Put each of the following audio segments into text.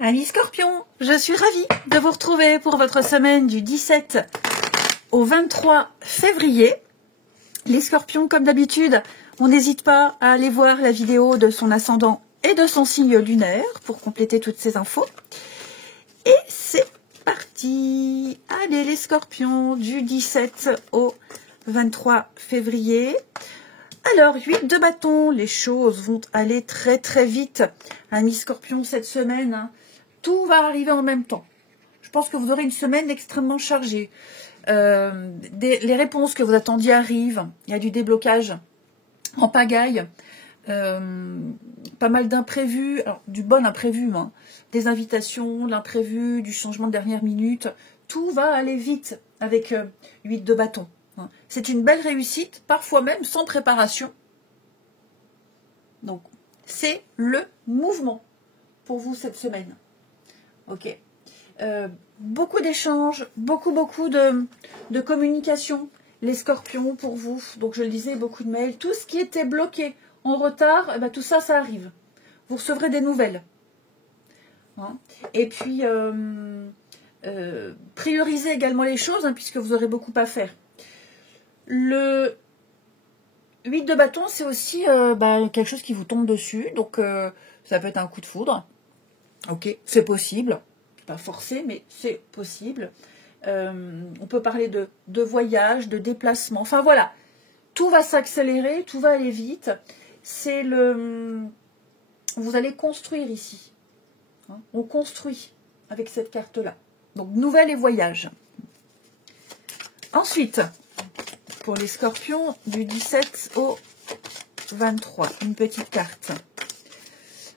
Amis Scorpion, je suis ravie de vous retrouver pour votre semaine du 17 au 23 février. Les Scorpions, comme d'habitude, on n'hésite pas à aller voir la vidéo de son ascendant et de son signe lunaire pour compléter toutes ces infos. Et c'est parti. Allez les Scorpions, du 17 au 23 février. Alors, 8 de bâton, les choses vont aller très très vite. Amis Scorpions, cette semaine, hein, tout va arriver en même temps. Je pense que vous aurez une semaine extrêmement chargée. Les réponses que vous attendiez arrivent. Il y a du déblocage en pagaille. Pas mal d'imprévus. Alors, du bon imprévu, hein, des invitations, l'imprévu, du changement de dernière minute. Tout va aller vite avec 8 de bâton. C'est une belle réussite, parfois même sans préparation. Donc, c'est le mouvement pour vous cette semaine. Ok. Beaucoup d'échanges, beaucoup de communication. Les Scorpions pour vous. Donc, je le disais, beaucoup de mails. Tout ce qui était bloqué en retard, eh ben, tout ça, ça arrive. Vous recevrez des nouvelles. Hein. Et puis, priorisez également les choses, hein, puisque vous aurez beaucoup à faire. Le 8 de bâton, c'est aussi quelque chose qui vous tombe dessus. Donc, ça peut être un coup de foudre. Ok, c'est possible. Pas forcé, mais c'est possible. On peut parler de voyage, de déplacement. Enfin, voilà. Tout va s'accélérer, tout va aller vite. C'est vous allez construire ici. Hein, on construit avec cette carte-là. Donc, nouvelle et voyage. Ensuite, pour les Scorpions, du 17 au 23, une petite carte.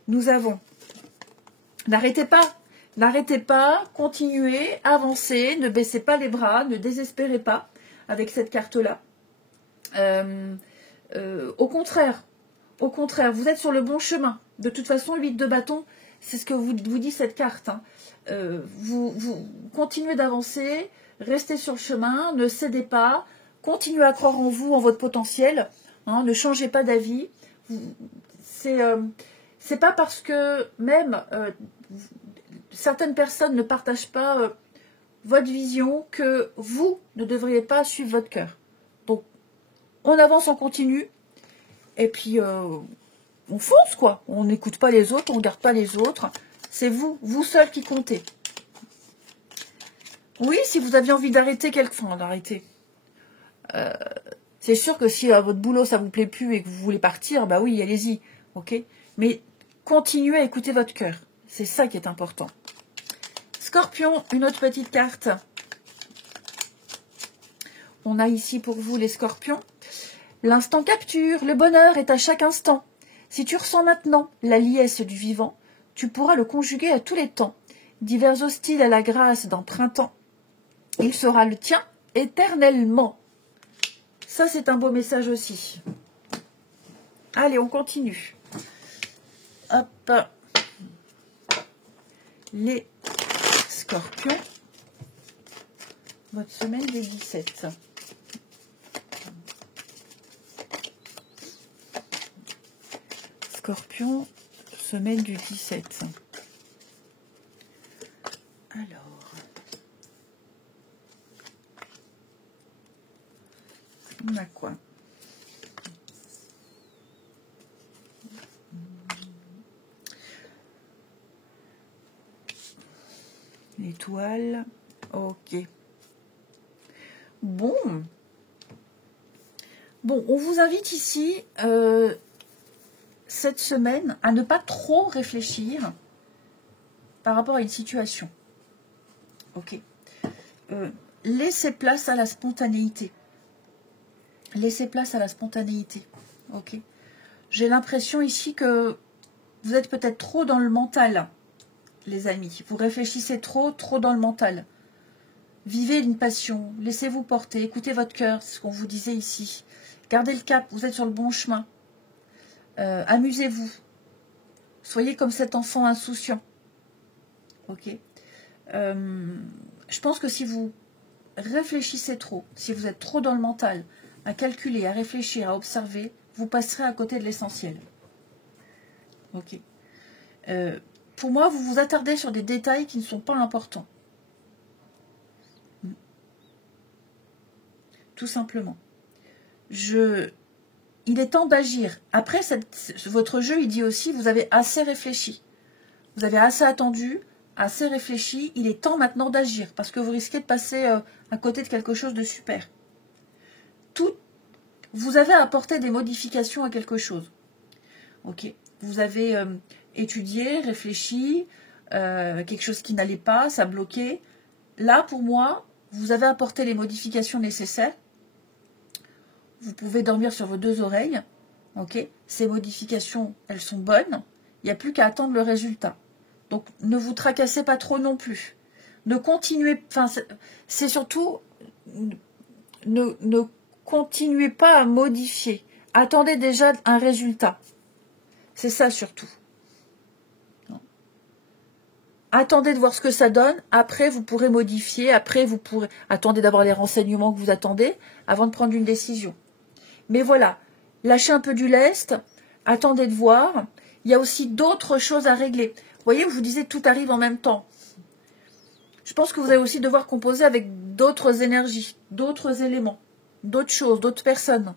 Nous avons, n'arrêtez pas, continuez, avancez, ne baissez pas les bras, ne désespérez pas avec cette carte-là. Au contraire, vous êtes sur le bon chemin. De toute façon, 8 de bâton, c'est ce que vous dit cette carte. Hein. Vous continuez d'avancer, restez sur le chemin, ne cédez pas, continuez à croire en vous, en votre potentiel, hein, ne changez pas d'avis. C'est pas parce que même certaines personnes ne partagent pas votre vision que vous ne devriez pas suivre votre cœur. Donc, on avance, on continue, et puis on fonce, quoi. On n'écoute pas les autres, on ne regarde pas les autres. C'est vous seul qui comptez. Oui, si vous aviez envie d'arrêter d'arrêter. C'est sûr que si à votre boulot ça vous plaît plus et que vous voulez partir, bah oui, allez-y, ok. Mais continuez à écouter votre cœur. C'est ça qui est important. Scorpion, une autre petite carte. On a ici pour vous les Scorpions. L'instant capture, le bonheur est à chaque instant. Si tu ressens maintenant la liesse du vivant, tu pourras le conjuguer à tous les temps. Divers hostiles à la grâce d'un printemps. Il sera le tien éternellement. Ça, c'est un beau message aussi. Allez, on continue. Hop. Les Scorpions. Votre semaine des 17. Scorpion, semaine du 17. Alors. On a quoi? L'étoile. Ok. Bon, on vous invite ici, cette semaine, à ne pas trop réfléchir par rapport à une situation. Ok. Laissez place à la spontanéité. Laissez place à la spontanéité. Ok. J'ai l'impression ici que vous êtes peut-être trop dans le mental, les amis. Vous réfléchissez trop dans le mental. Vivez une passion, laissez-vous porter, écoutez votre cœur, c'est ce qu'on vous disait ici. Gardez le cap, vous êtes sur le bon chemin. Amusez-vous. Soyez comme cet enfant insouciant. Ok. Je pense que si vous réfléchissez trop, si vous êtes trop dans le mental, à calculer, à réfléchir, à observer, vous passerez à côté de l'essentiel. Ok. pour moi, vous vous attardez sur des détails qui ne sont pas importants. Tout simplement. Il est temps d'agir. Après, votre jeu, il dit aussi, vous avez assez réfléchi. Vous avez assez attendu, assez réfléchi. Il est temps maintenant d'agir, parce que vous risquez de passer à côté de quelque chose de super. Vous avez apporté des modifications à quelque chose. Ok. Vous avez étudié, réfléchi, quelque chose qui n'allait pas, ça bloquait. Là, pour moi, vous avez apporté les modifications nécessaires. Vous pouvez dormir sur vos deux oreilles. Ok. Ces modifications, elles sont bonnes. Il n'y a plus qu'à attendre le résultat. Donc, ne vous tracassez pas trop non plus. Ne continuez, enfin, c'est surtout, ne continuez pas à modifier. Attendez déjà un résultat. C'est ça surtout. Attendez de voir ce que ça donne. Après, vous pourrez modifier. Après, vous pourrez... Attendez d'avoir les renseignements que vous attendez avant de prendre une décision. Mais voilà. Lâchez un peu du lest. Attendez de voir. Il y a aussi d'autres choses à régler. Vous voyez, je vous disais, tout arrive en même temps. Je pense que vous allez aussi devoir composer avec d'autres énergies, d'autres éléments, d'autres choses, d'autres personnes.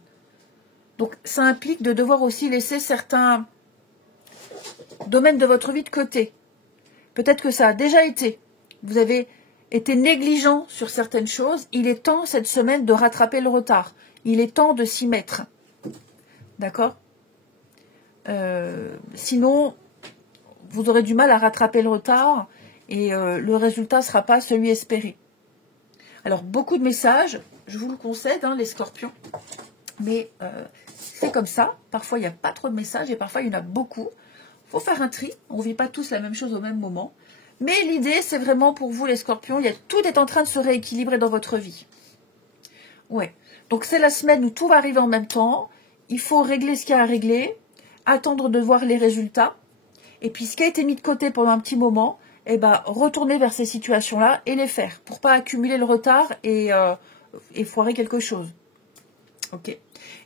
Donc, ça implique de devoir aussi laisser certains domaines de votre vie de côté. Peut-être que ça a déjà été. Vous avez été négligent sur certaines choses. Il est temps, cette semaine, de rattraper le retard. Il est temps de s'y mettre. D'accord ? Sinon, vous aurez du mal à rattraper le retard et le résultat ne sera pas celui espéré. Alors, beaucoup de messages, je vous le concède, hein, les scorpions. Mais c'est comme ça. Parfois, il n'y a pas trop de messages et parfois, il y en a beaucoup. Il faut faire un tri. On ne vit pas tous la même chose au même moment. Mais l'idée, c'est vraiment pour vous, les scorpions, tout est en train de se rééquilibrer dans votre vie. Ouais. Donc, c'est la semaine où tout va arriver en même temps. Il faut régler ce qu'il y a à régler, attendre de voir les résultats. Et puis, ce qui a été mis de côté pendant un petit moment, eh ben, retourner vers ces situations-là et les faire pour pas accumuler le retard et foirer quelque chose. Ok. Et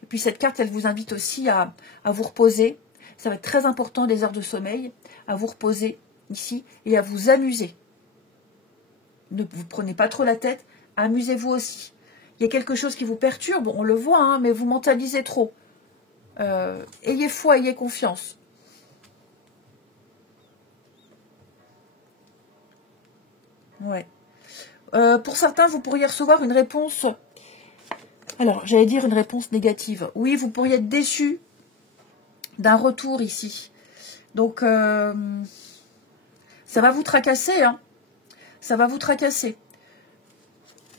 puis, cette carte, elle vous invite aussi à vous reposer. Ça va être très important, les heures de sommeil, à vous reposer ici et à vous amuser. Ne vous prenez pas trop la tête, amusez-vous aussi. Il y a quelque chose qui vous perturbe, on le voit, hein, mais vous mentalisez trop. Ayez foi, ayez confiance. Ouais. Pour certains, vous pourriez recevoir une réponse... Alors, j'allais dire une réponse négative. Oui, vous pourriez être déçu d'un retour ici. Donc, ça va vous tracasser, hein. Ça va vous tracasser.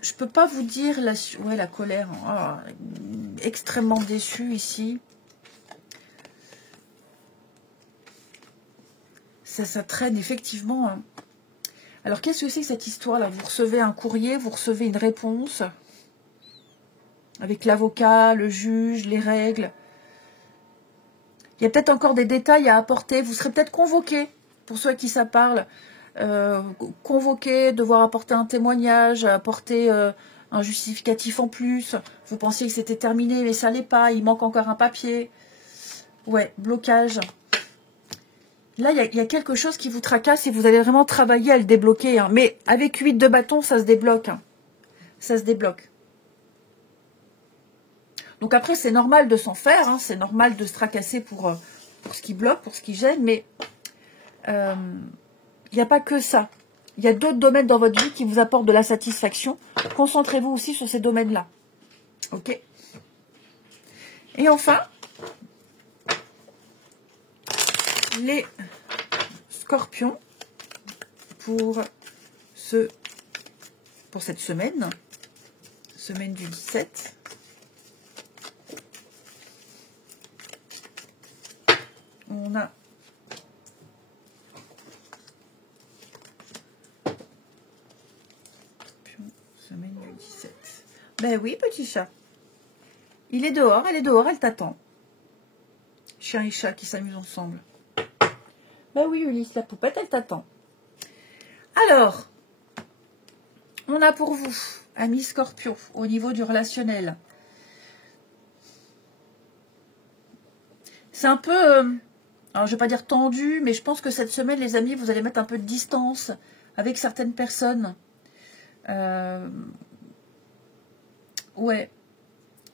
Je peux pas vous dire la colère. Oh, extrêmement déçu ici. Ça traîne effectivement. Hein. Alors, qu'est-ce que c'est que cette histoire-là? Vous recevez un courrier, vous recevez une réponse avec l'avocat, le juge, les règles. Il y a peut-être encore des détails à apporter. Vous serez peut-être convoqué, pour ceux à qui ça parle, convoqué, devoir apporter un témoignage, apporter un justificatif en plus. Vous pensiez que c'était terminé, mais ça l'est pas. Il manque encore un papier. Ouais, blocage. Là, il y a quelque chose qui vous tracasse et vous allez vraiment travailler à le débloquer. Hein. Mais avec 8 de bâton, ça se débloque. Hein. Ça se débloque. Donc après, c'est normal de s'en faire. Hein. C'est normal de se tracasser pour ce qui bloque, pour ce qui gêne. Mais il n'y a pas que ça. Il y a d'autres domaines dans votre vie qui vous apportent de la satisfaction. Concentrez-vous aussi sur ces domaines-là. Ok ? Et enfin, les scorpions pour cette semaine du 17. On a semaine du 17. Ben oui, petit chat. Il est dehors, elle est dehors, elle t'attend. Chien et chat qui s'amusent ensemble. Ben oui, Ulysse, la poupette, elle t'attend. Alors, on a pour vous, amis Scorpion, au niveau du relationnel. C'est un peu alors je vais pas dire tendu, mais je pense que cette semaine, les amis, vous allez mettre un peu de distance avec certaines personnes. Ouais,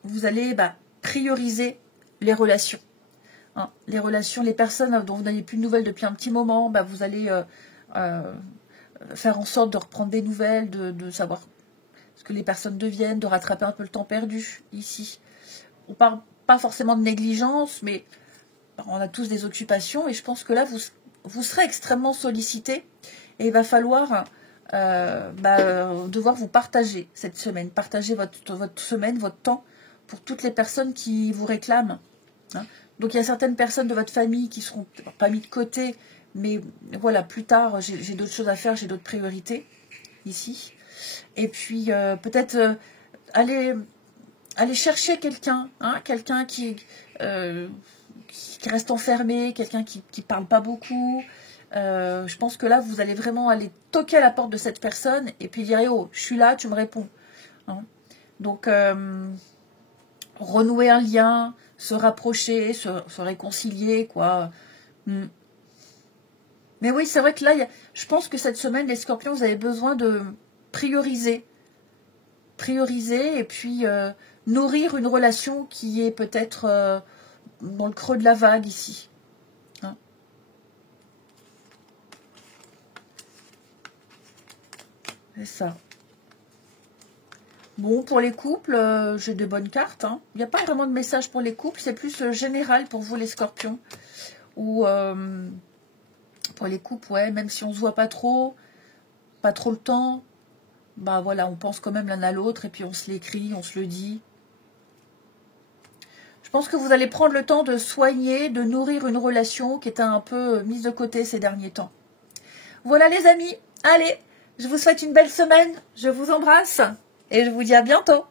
vous allez prioriser les relations. Hein, les relations, les personnes dont vous n'avez plus de nouvelles depuis un petit moment, vous allez faire en sorte de reprendre des nouvelles, de savoir ce que les personnes deviennent, de rattraper un peu le temps perdu ici. On parle pas forcément de négligence, mais on a tous des occupations et je pense que là, vous serez extrêmement sollicité et il va falloir devoir vous partager cette semaine, partager votre semaine, votre temps pour toutes les personnes qui vous réclament. Hein. Donc il y a certaines personnes de votre famille qui seront pas mis de côté, mais voilà, plus tard, j'ai d'autres choses à faire, j'ai d'autres priorités ici. Et puis peut-être aller chercher quelqu'un, hein, quelqu'un qui reste enfermé, quelqu'un qui parle pas beaucoup. Je pense que là, vous allez vraiment aller toquer à la porte de cette personne et puis dire « Oh, je suis là, tu me réponds. Hein ». Donc, renouer un lien, se rapprocher, se réconcilier, quoi. Mais oui, c'est vrai que là, je pense que cette semaine, les scorpions, vous avez besoin de prioriser. Prioriser et puis nourrir une relation qui est peut-être dans le creux de la vague ici. Hein. C'est ça. Bon, pour les couples, j'ai de bonnes cartes. Hein. Il n'y a pas vraiment de message pour les couples, c'est plus général pour vous les scorpions. Ou pour les couples, ouais, même si on ne se voit pas trop le temps, voilà, on pense quand même l'un à l'autre et puis on se l'écrit, on se le dit. Je pense que vous allez prendre le temps de soigner, de nourrir une relation qui était un peu mise de côté ces derniers temps. Voilà les amis, allez, je vous souhaite une belle semaine, je vous embrasse et je vous dis à bientôt.